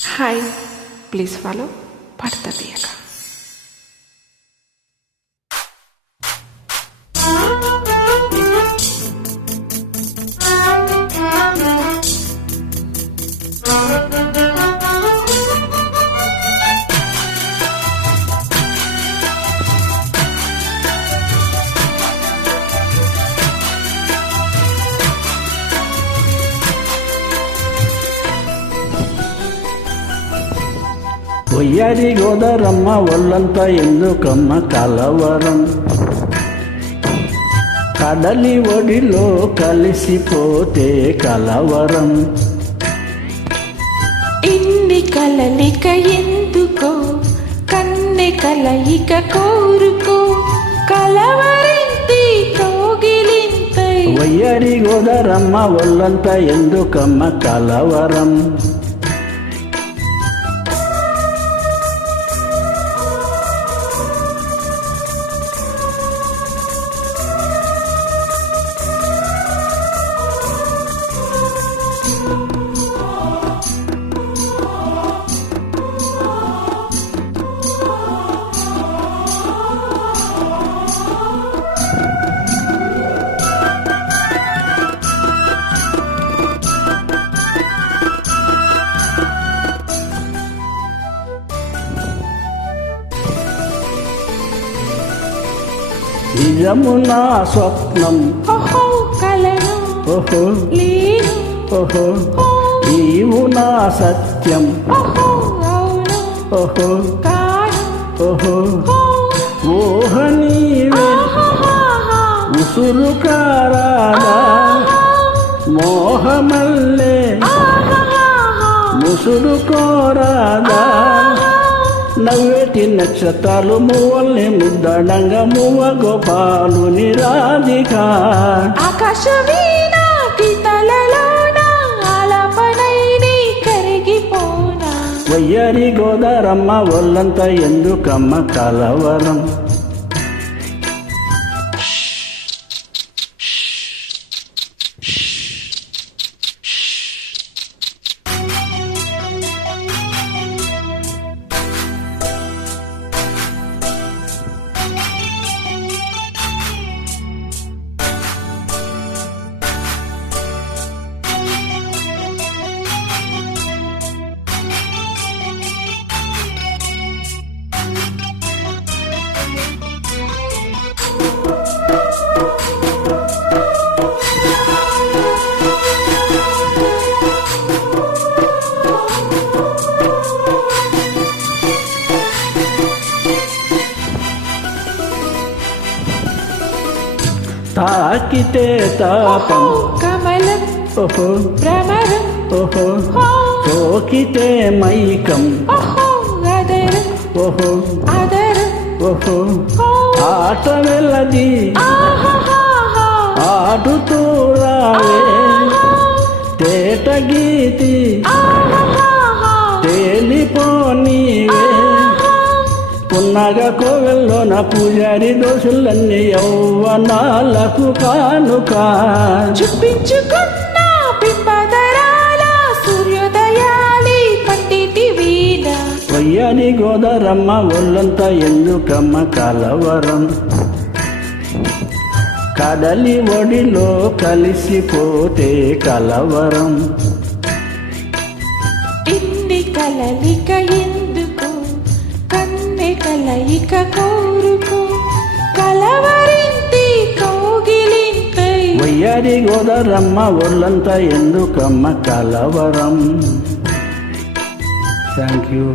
Hi, please follow పడతా తీయక. ఒయ్యారి గోదరమ్మ ఒళ్ళంతా ఎందుకమ్మ కలవరం, కడలి ఒడిలో కలిసిపోతే కలవరం. ఇన్ని కలలిక ఎందుకో, కన్నె కలయిక కోరుకో, కలవరింతి కోగిలింతై. ఒయ్యారి గోదరమ్మ ఒళ్ళంతా ఎందుకమ్మ కలవరం, నిజము నా స్వప్నం, ఓహో కలను ఓహో లేను, ఓహో నీవు నా సత్యం, ఓహో అవును ఓహో కాను, ఓహో ఊహ నీవే ఆహాహా, ఉసురు కారాగా మోహమల్లే ఆహాహా, ముసురు కోరాగా. నవ్వేటి నక్షత్రాలు మువ్వల్ని ముద్దడంగా మువ్వ గోపాలుని రాధిక. ఆకాశవీణ గీతలలోన ఆలాపనై నీ కరిగిపోనా. వయ్యారి గోదారమ్మ ఒళ్ళంతా ఎందుకమ్మ కలవరం, తాకితే తాపం, కమలం ఓహో భ్రమరం, ఓహో సోకితే మైకం, ఓహో అదరం, ఓహో అదరం, ఓహో ఆట వెళ్ళది ఆహాహాహా, ఆడుతూ రావే తేట గీతి ఆహాహాహా, తేలిపోనీవే. పున్నగ కోవెల్లోన పూజారి దోషులన్నీ యౌవనాలకు కానుక. చూపించుకున్న బింబధరాల సూర్యోదయాలి పండితి వీణ. వయ్యారి గోదారమ్మ ఒళ్ళంతా ఎందుకమ్మ కలవరం, కడలి ఒడిలో కలిసిపోతే కలవరం. ఇన్ని కలలిక ఎందుకు, కన్నె కలయిక కోరుకో, కలవరింతి కోగిలింతై. వయ్యారి గోదారమ్మ ఒళ్ళంతా ఎందుకమ్మ కలవరం. Thank you.